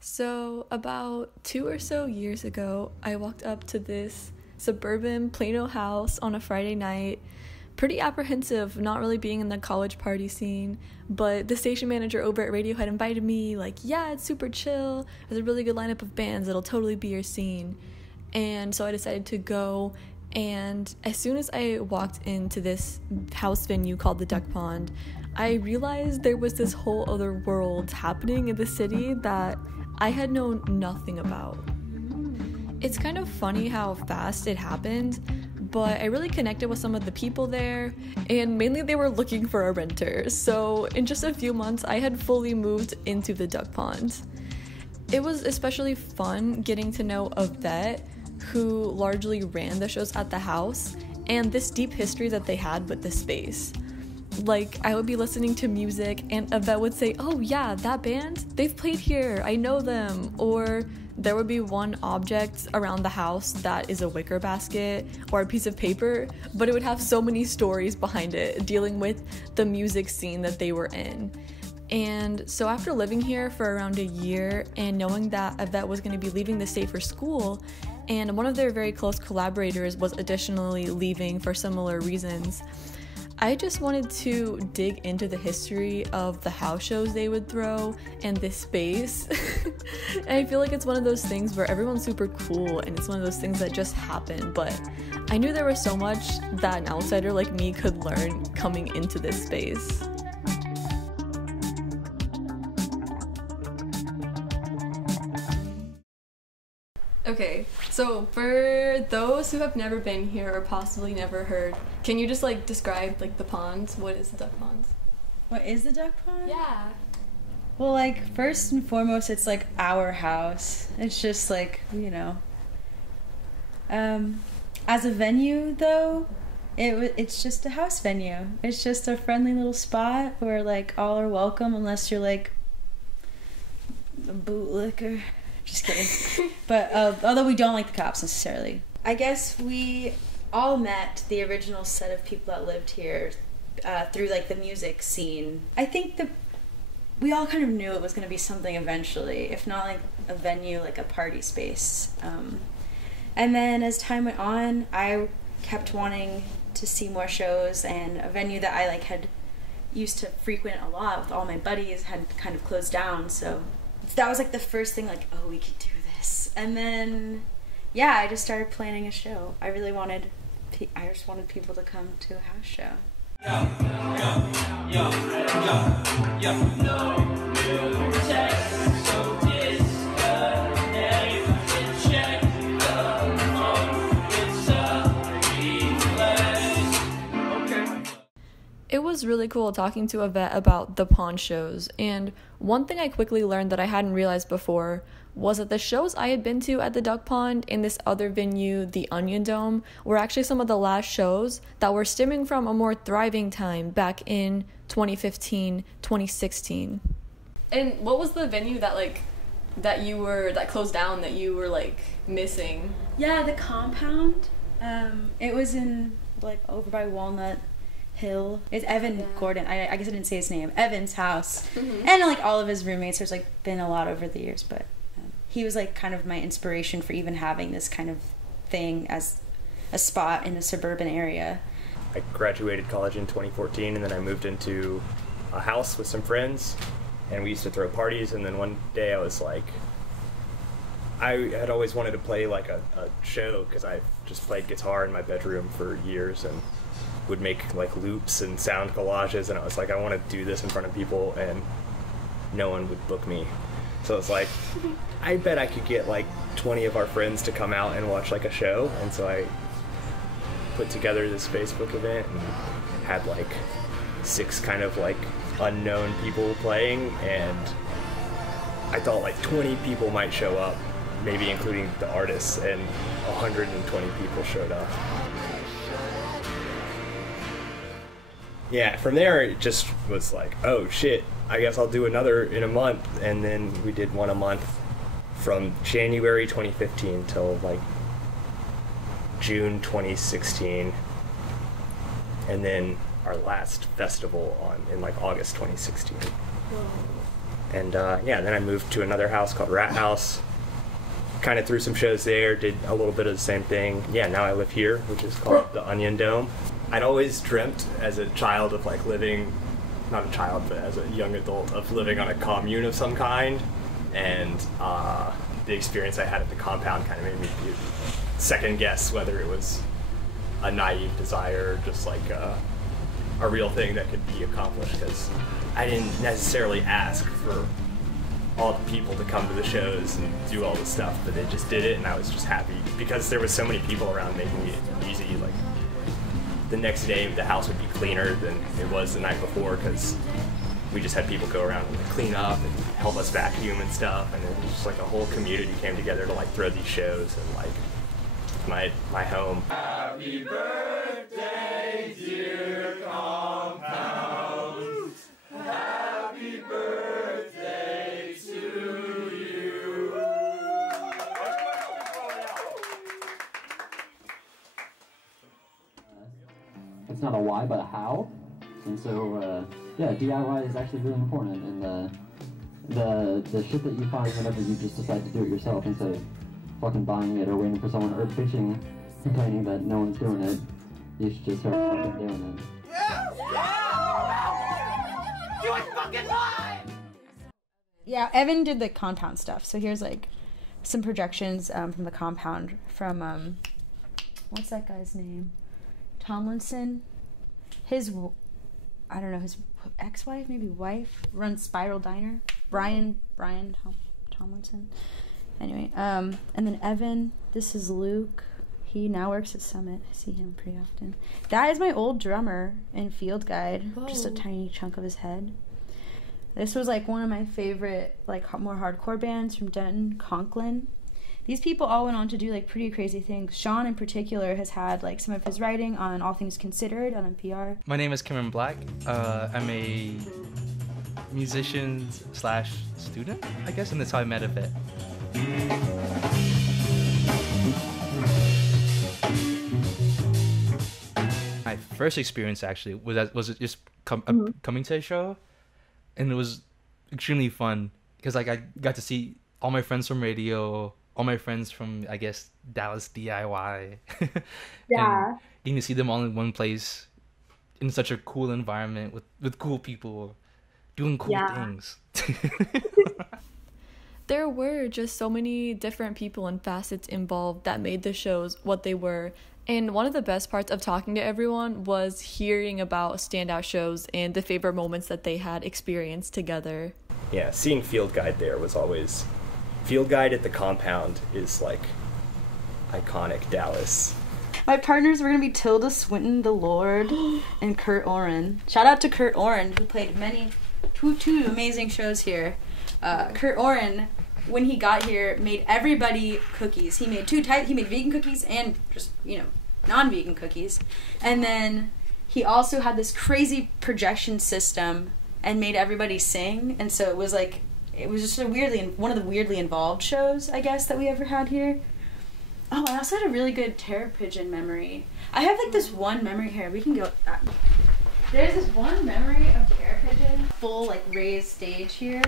So about 2 or so years ago, I walked up to this suburban Plano house on a Friday night, pretty apprehensive, not really being in the college party scene, but the station manager over at Radio had invited me, like, yeah, it's super chill, there's a really good lineup of bands, it'll totally be your scene. And so I decided to go, and as soon as I walked into this house venue called the Duck Pond, I realized there was this whole other world happening in the city that I had known nothing about. It's kind of funny how fast it happened, but I really connected with some of the people there, and mainly they were looking for a renter, so in just a few months I had fully moved into the Duck Pond. It was especially fun getting to know Ivette, who largely ran the shows at the house, and this deep history that they had with the space. Like, I would be listening to music and Ivette would say, oh yeah, that band, they've played here, I know them. Or there would be one object around the house that is a wicker basket or a piece of paper, but it would have so many stories behind it, dealing with the music scene that they were in. And so after living here for around a year and knowing that Ivette was going to be leaving the state for school, and one of their very close collaborators was additionally leaving for similar reasons, I just wanted to dig into the history of the house shows they would throw and this space. And I feel like it's one of those things where everyone's super cool and it's one of those things that just happen, but I knew there was so much that an outsider like me could learn coming into this space. Okay, so for those who have never been here or possibly never heard, can you just describe the ponds? What is the Duck Pond? What is the Duck Pond? Yeah. Well, first and foremost, it's our house. It's just as a venue though, it's just a house venue. It's just a friendly little spot where all are welcome unless you're a bootlicker. Just kidding. But although we don't like the cops necessarily. I guess we all met the original set of people that lived here through the music scene. I think we all kind of knew it was going to be something eventually, if not a venue, a party space. And then as time went on, I kept wanting to see more shows, and a venue that I had used to frequent a lot with all my buddies had kind of closed down, so that was the first thing, oh, we could do this. And then I just started planning a show. I just wanted people to come to a house show. It was really cool talking to Ivette about the pond shows, and one thing I quickly learned that I hadn't realized before was that the shows I had been to at the Duck Pond in this other venue, the Onion Dome, were actually some of the last shows that were stemming from a more thriving time back in 2015, 2016. And what was the venue that that closed down that you were missing? Yeah, the Compound. It was in over by Walnut Hill. It's Evan Gordon. I guess I didn't say his name. Evan's house. Mm-hmm. And all of his roommates. There's been a lot over the years, but he was kind of my inspiration for even having this kind of thing as a spot in a suburban area. I graduated college in 2014, and then I moved into a house with some friends, and we used to throw parties. And then one day I was I had always wanted to play a show, because I just played guitar in my bedroom for years and would make loops and sound collages, and I was I want to do this in front of people, and no one would book me. So it's I bet I could get 20 of our friends to come out and watch a show. And so I put together this Facebook event and had 6 kind of unknown people playing, and I thought 20 people might show up, maybe including the artists, and 120 people showed up. Yeah, from there it just was oh shit, I guess I'll do another in a month. And then we did one a month from January 2015 till June 2016. And then our last festival in August 2016. Whoa. And then I moved to another house called Rat House. Kind of threw some shows there, did a little bit of the same thing. Yeah, now I live here, which is called the Onion Dome. I'd always dreamt as a child of like living, not a child, but as a young adult, of living on a commune of some kind. And the experience I had at the compound kind of made me second guess whether it was a naive desire or just like a real thing that could be accomplished, because I didn't necessarily ask for all the people to come to the shows and do all the stuff, but they just did it, and I was just happy because there was so many people around making it easy. Like the next day the house would be cleaner than it was the night before, because we just had people go around and like, clean up and help us vacuum and stuff, and it was just like a whole community came together to like throw these shows, and like my home. Happy birthday, dear compound. Happy birthday to you. It's not a why, but a how. And so, DIY is actually really important. And the shit that you find whenever you just decide to do it yourself instead of fucking buying it or waiting for someone or bitching, complaining that no one's doing it, you should just start fucking doing it. Do it fucking live! Yeah, Evan did the compound stuff. So here's like some projections from the compound from what's that guy's name? Tomlinson. His ex-wife, maybe wife, runs Spiral Diner. Brian Tomlinson. Anyway, and then Evan, this is Luke. He now works at Summit. I see him pretty often. That is my old drummer in Field Guide. Whoa. Just a tiny chunk of his head. This was like one of my favorite, like more hardcore bands from Denton, Conklin. These people all went on to do like pretty crazy things. Sean in particular has had like some of his writing on All Things Considered on NPR. My name is Kamaron Black. I'm a musician / student, I guess, and that's how I met Ivette. My first experience actually was it just coming to a show, and it was extremely fun because like I got to see all my friends from radio, all my friends from I guess Dallas DIY. Yeah. And getting to see them all in one place in such a cool environment with cool people doing cool things. There were just so many different people and facets involved that made the shows what they were. And one of the best parts of talking to everyone was hearing about standout shows and the favorite moments that they had experienced together. Yeah, seeing Field Guide there was always... Field Guide at the compound is like iconic Dallas. My partners were going to be Tilda Swinton, the Lord, and Kurt Oren. Shout out to Kurt Oren, who played two amazing shows here. Kurt Oren, when he got here, made everybody cookies. He made two types. He made vegan cookies and just, non-vegan cookies. And then he also had this crazy projection system and made everybody sing. And so it was just one of the weirdly involved shows, I guess, that we ever had here. Oh, I also had a really good terror pigeon memory. I have like this one memory here. We can go. There's this one memory of terror pigeon, full like raised stage here.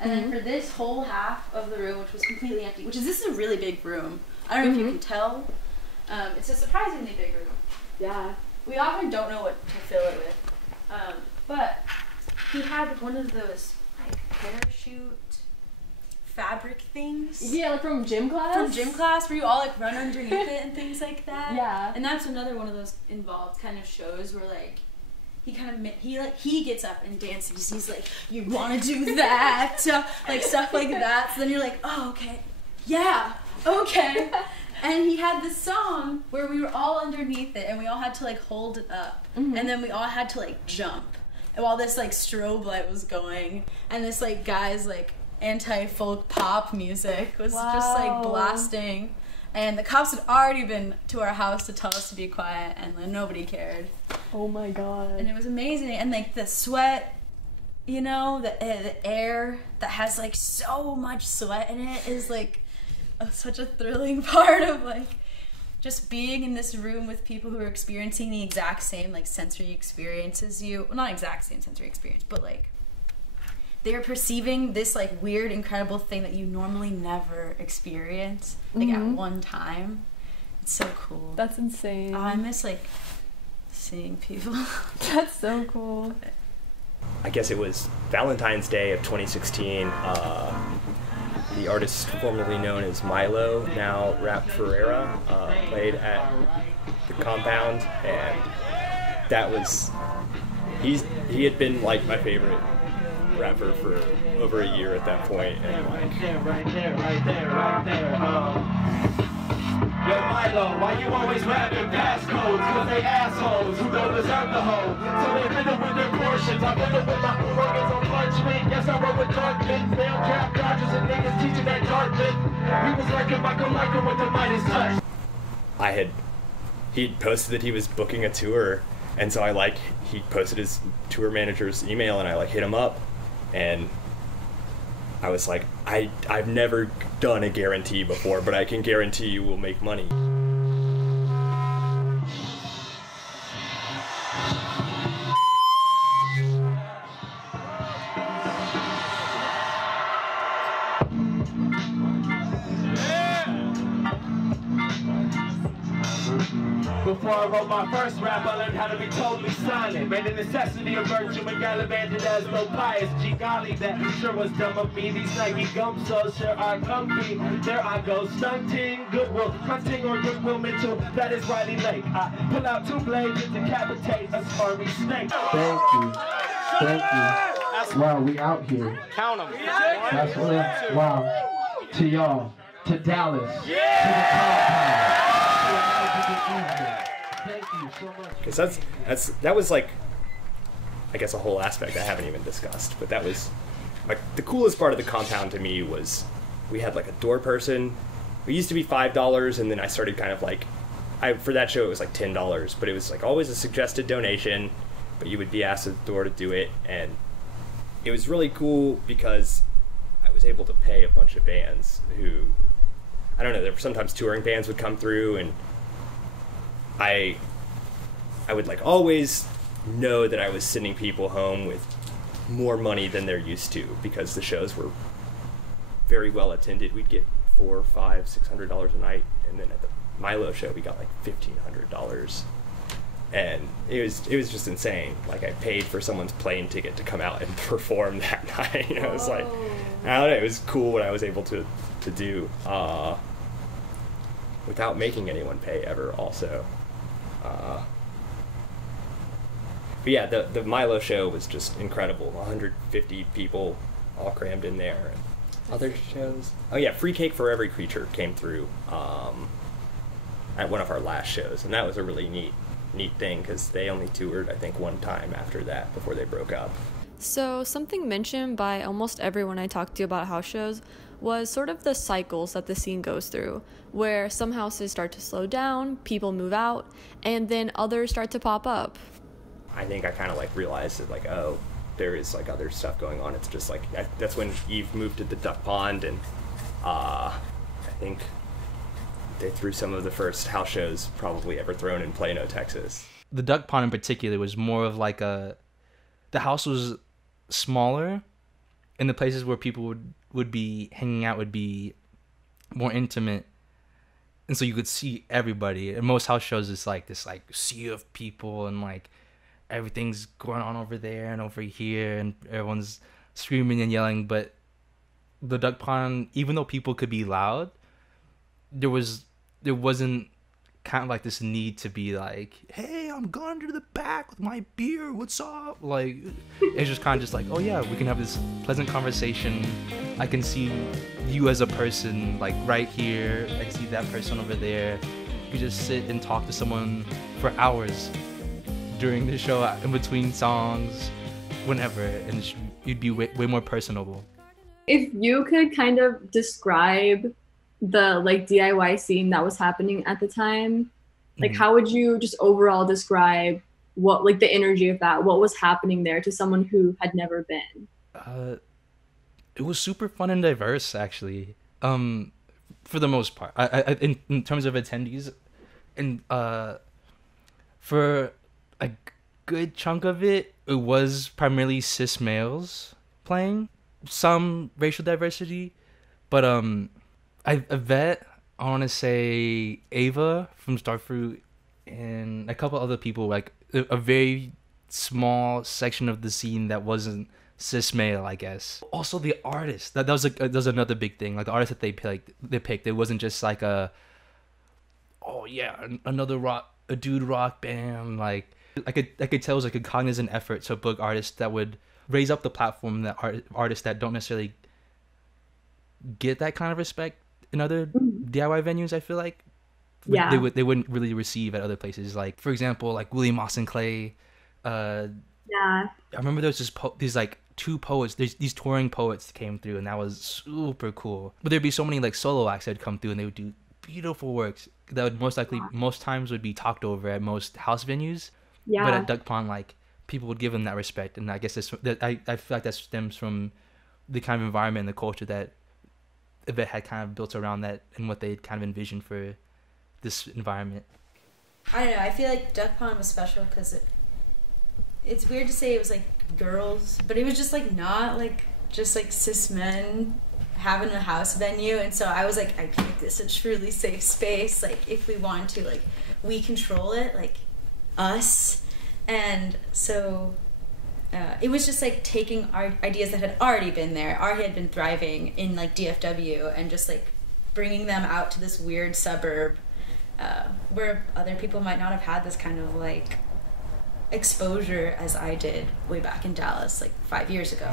And then for this whole half of the room, which was completely empty, this is a really big room. I don't know if you can tell. It's a surprisingly big room. Yeah. We often don't know what to fill it with. But he had one of those like parachute fabric things. Yeah, like from gym class? From gym class, where you all like run underneath it and things like that. Yeah. And that's another one of those involved kind of shows where like he gets up and dances. He's like, you want to do that? Like stuff like that. So then you're like, oh, okay. Yeah, okay. And he had this song where we were all underneath it and we all had to like hold it up. Mm-hmm. And then we all had to like jump. And while this like strobe light was going and this like guy's like anti-folk pop music was just like blasting. And the cops had already been to our house to tell us to be quiet, and like, nobody cared. Oh my god. And it was amazing. And like the sweat, the air that has like so much sweat in it is like such a thrilling part of like just being in this room with people who are experiencing the exact same like sensory experience as you. Well, not exact same sensory experience, but like they're perceiving this like weird, incredible thing that you normally never experience, like at one time. It's so cool. That's insane. Oh, I miss like seeing people. That's so cool. I guess it was Valentine's Day of 2016. The artist formerly known as Milo, now Rap Ferreira, played at the Compound, and that was he had been like my favorite rapper for over a year at that point, and like right there. Yo, Milo, why you always rapping passcodes? Cause they assholes who don't deserve the hoe. So they fiddle with their portions. I fiddle with my ruggeds on punch me. Yes, I roll with Darkman. They don't trap dodgers and niggas teaching that Darkman. He was like a Michael with the Midas touch. He'd posted that he was booking a tour, and so he posted his tour manager's email, and I like hit him up, and I was like, I've never done a guarantee before, but I can guarantee you will make money. Before I wrote my first rap, I learned how to be totally silent. Made a necessity of virtue and gallivanted as no pious. Gee golly, that sure was dumb of me. These Nike gum soles sure are comfy. There I go, stunting, goodwill, hunting or goodwill mental. That is Riley Lake. I pull out 2 blades and decapitate a smarmy snake. Thank you. Wow, we out here. Count them. That's what. Wow. To y'all. To Dallas. To the Compound. Thank you so much. Because that was like, I guess, a whole aspect I haven't even discussed. But that was like the coolest part of the Compound to me was we had like a door person. It used to be $5, and then I started kind of like, for that show it was like $10, but it was like always a suggested donation, but you would be asked at the door to do it, and it was really cool because I was able to pay a bunch of bands who, I don't know, there were sometimes touring bands would come through, and I would like always know that I was sending people home with more money than they're used to because the shows were very well attended. We'd get $400, $500, $600 a night, and then at the Milo show we got like $1,500, and it was just insane. Like I paid for someone's plane ticket to come out and perform that night. It was like, I don't know, it was cool what I was able to do without making anyone pay ever also. But yeah, the Milo show was just incredible. 150 people all crammed in there. And other shows, oh yeah, Free Cake for Every Creature came through at one of our last shows, and that was a really neat thing because they only toured I think one time after that before they broke up. So something mentioned by almost everyone I talked to about house shows was sort of the cycles that the scene goes through, where some houses start to slow down, people move out, and then others start to pop up. I think I kind of like realized that like, oh, there is like other stuff going on. It's just like, that's when Eve moved to the Duck Pond, and I think they threw some of the first house shows probably ever thrown in Plano, Texas. The Duck Pond in particular was more of like the house was smaller, and the places where people would be hanging out would be more intimate, and so you could see everybody. And most house shows is like this like sea of people, and like everything's going on over there and over here, and everyone's screaming and yelling. But the Duck Pond, even though people could be loud, there wasn't kind of like this need to be like, hey, I'm going to the back with my beer, what's up? Like, it's just kind of just like, oh yeah, we can have this pleasant conversation. I can see you as a person like right here, I can see that person over there. You can just sit and talk to someone for hours during the show, in between songs, whenever, and you'd be way more personable. If you could kind of describe the like DIY scene that was happening at the time, like how would you just overall describe what like the energy of that, what was happening there to someone who had never been? It was super fun and diverse, actually, for the most part. I in terms of attendees, and for a good chunk of it, it was primarily cis males playing. some racial diversity, but Ivette, I want to say Ava from Starfruit, and a couple other people, like a very small section of the scene that wasn't cis male, I guess. Also the artist, that was another big thing. Like the artist that they picked, it wasn't just like another dude rock band. Like I could tell it was like a cognizant effort to book artists that would raise up the platform that artists that don't necessarily get that kind of respect in other DIY venues. I feel like they wouldn't really receive at other places. Like for example, like Willie Moss and Clay. I remember there was these like two poets. There's these touring poets that came through, and that was super cool. But there'd be so many like solo acts that'd come through, and they would do beautiful works that would most times would be talked over at most house venues. Yeah. But at Duck Pond, like people would give them that respect, and I guess I feel like that stems from the kind of environment and the culture that Ivette had kind of built around that, and what they kind of envisioned for this environment. I don't know. I feel like Duck Pond was special because it's weird to say it was like girls, but it was just like not like just like cis men having a house venue, and so I was like, I can make this a truly safe space. Like if we want to, like we control it, like us. And so it was just like taking our ideas that had already been there, already had been thriving in like DFW, and just like bringing them out to this weird suburb where other people might not have had this kind of like exposure as I did way back in Dallas like 5 years ago.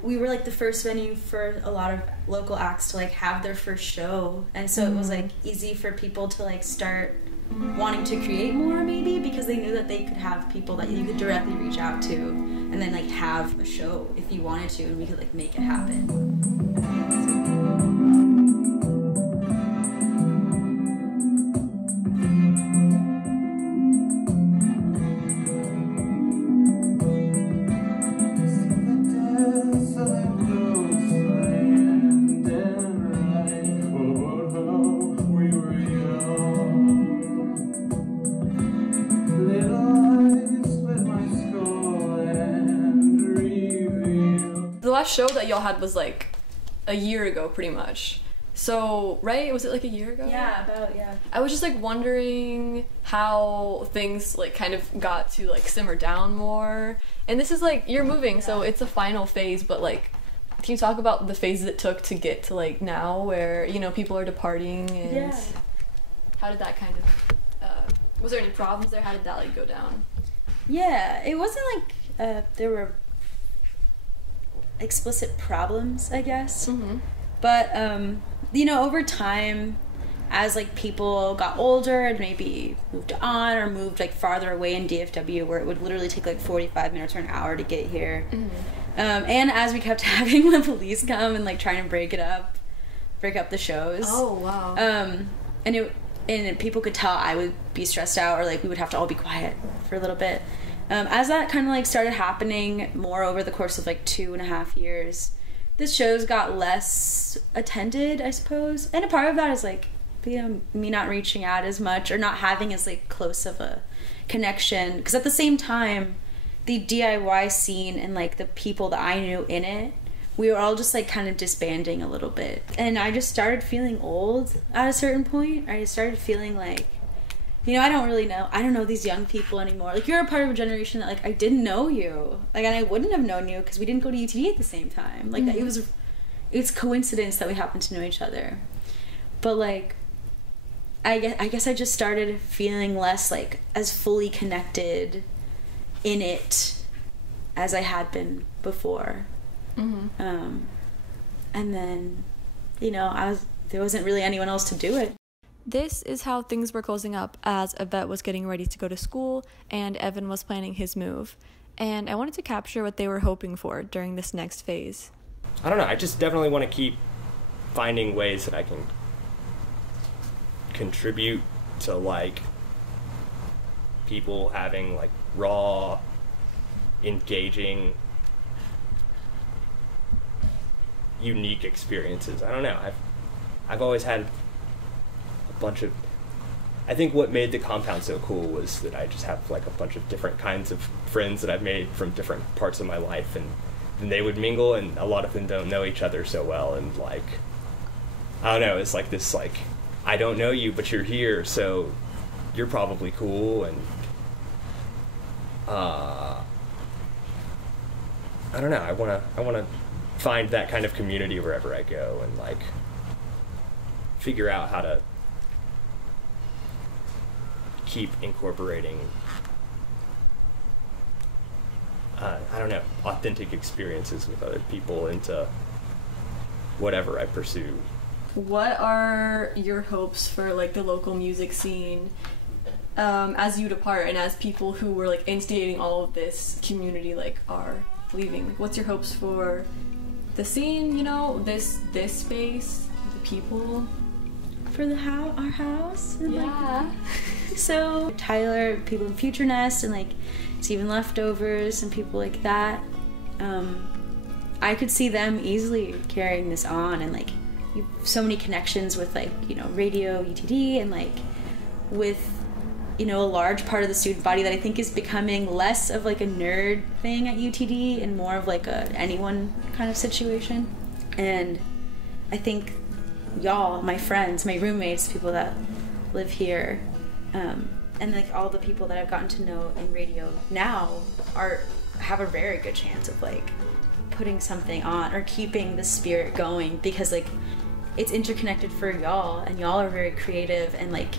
We were like the first venue for a lot of local acts to like have their first show, and so it was like easy for people to like start wanting to create more, maybe because they knew that they could have people that you could directly reach out to and then like have a show if you wanted to, and we could like make it happen. The last show that y'all had was like a year ago, pretty much. So, right? Was it like a year ago? Yeah, yeah. I was just like wondering how things like kind of got to like simmer down more. And this is like, you're moving, so it's a final phase, but like, can you talk about the phases it took to get to like now where, you know, people are departing, and how did that kind of, was there any problems there? How did that like go down? Yeah, it wasn't like there were explicit problems, I guess. But you know, over time, as like people got older and maybe moved on or moved like farther away in DFW where it would literally take like 45 minutes or an hour to get here, and as we kept having the police come and like trying to break up the shows. Oh wow. And people could tell I would be stressed out, or like we would have to all be quiet for a little bit. As that kind of like started happening more over the course of like 2.5 years, the shows got less attended, I suppose. And a part of that is like, you know, me not reaching out as much or not having as like close of a connection. Because at the same time, the DIY scene and like the people that I knew in it, we were all just like kind of disbanding a little bit. And I just started feeling old at a certain point. I started feeling like, you know, I don't know these young people anymore. Like, you're a part of a generation that, like, I didn't know you. Like, and I wouldn't have known you because we didn't go to UTD at the same time. Like, it's coincidence that we happened to know each other. But, like, I guess I just started feeling less, like, as fully connected in it as I had been before. And then, you know, there wasn't really anyone else to do it. This is how things were closing up as Ivette was getting ready to go to school and Evan was planning his move. And I wanted to capture what they were hoping for during this next phase. I don't know. I just definitely want to keep finding ways that I can contribute to like people having like raw, engaging, unique experiences. I don't know. I've always had a bunch of. I think what made the compound so cool was that I just have like a bunch of different kinds of friends that I've made from different parts of my life, and they would mingle, and a lot of them don't know each other so well, and like, I don't know, it's like this like, I don't know you, but you're here, so you're probably cool, and I don't know, I wanna find that kind of community wherever I go, and like figure out how to keep incorporating I don't know, authentic experiences with other people into whatever I pursue. What are your hopes for like the local music scene as you depart, and as people who were like instigating all of this community like are leaving? Like, what's your hopes for the scene, you know, this space, the people? For our house? And yeah. So Tyler, people in Future Nest, and like Steven Leftovers and people like that, I could see them easily carrying this on, and like you have so many connections with like, you know, Radio UTD, and like with, you know, a large part of the student body that I think is becoming less of like a nerd thing at UTD and more of like a anyone kind of situation. And I think y'all, my friends, my roommates, people that live here, and like all the people that I've gotten to know in radio now have a very good chance of like putting something on or keeping the spirit going, because like it's interconnected for y'all, and y'all are very creative and like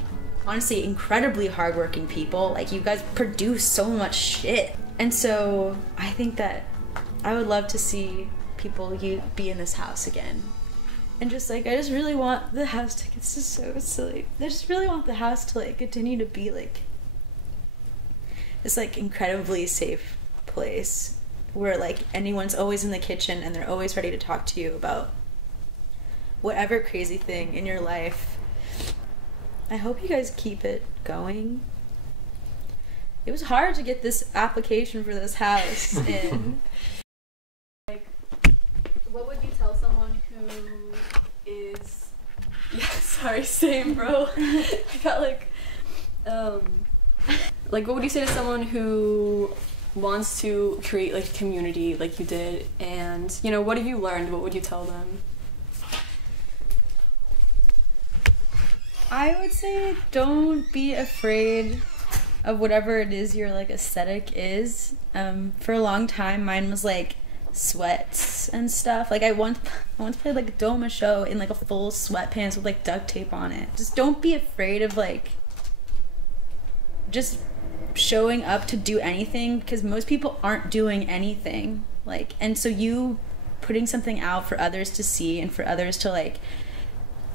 honestly incredibly hardworking people. Like you guys produce so much shit, and so I think that I would love to see people be in this house again. And just like, I just really want the house to, it's just so silly. I just really want the house to like continue to be like this like incredibly safe place where like anyone's always in the kitchen and they're always ready to talk to you about whatever crazy thing in your life. I hope you guys keep it going. It was hard to get this application for this house in. Like, what would you tell someone who is... Yeah, sorry, same, bro. I got like, what would you say to someone who wants to create like a community like you did, and, you know, what have you learned? What would you tell them? I would say don't be afraid of whatever it is your like aesthetic is. For a long time mine was like sweats and stuff. Like I once played like a Doma show in like a full sweatpants with like duct tape on it. Just don't be afraid of like just showing up to do anything, because most people aren't doing anything. Like, and so you putting something out for others to see and for others to like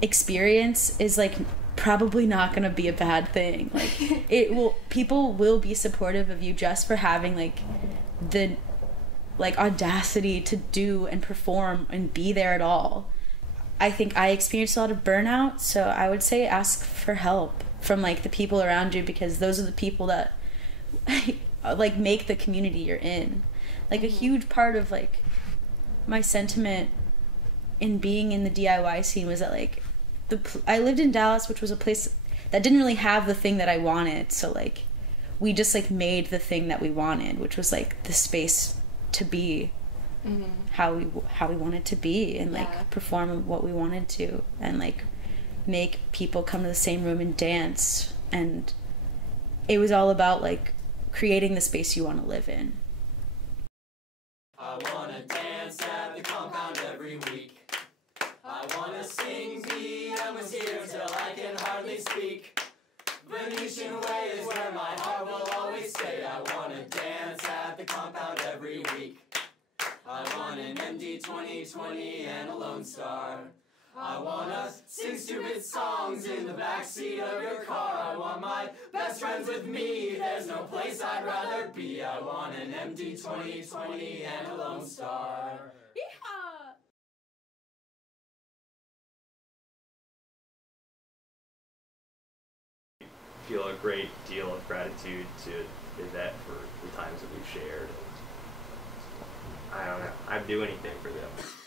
experience is like probably not gonna be a bad thing. Like people will be supportive of you just for having like the like audacity to do and perform and be there at all. I think I experienced a lot of burnout, so I would say ask for help from like the people around you, because those are the people that like make the community you're in. Like a huge part of like my sentiment in being in the DIY scene was that like I lived in Dallas, which was a place that didn't really have the thing that I wanted, so like we just like made the thing that we wanted, which was like the space to be how we wanted to be, and like perform what we wanted to, and like make people come to the same room and dance. And it was all about like creating the space you want to live in. I wanna dance at the compound every week. I wanna sing PM is here till I can hardly speak. Venetian way is where my heart will always stay. I wanna dance at the compound every week. I want an MD 2020 and a Lone Star. I wanna sing stupid songs in the backseat of your car. I want my best friends with me, there's no place I'd rather be. I want an MD 2020 and a Lone Star. Yeehaw! feel a great deal of gratitude to Ivette for the times that we've shared. I don't know. I'd do anything for them.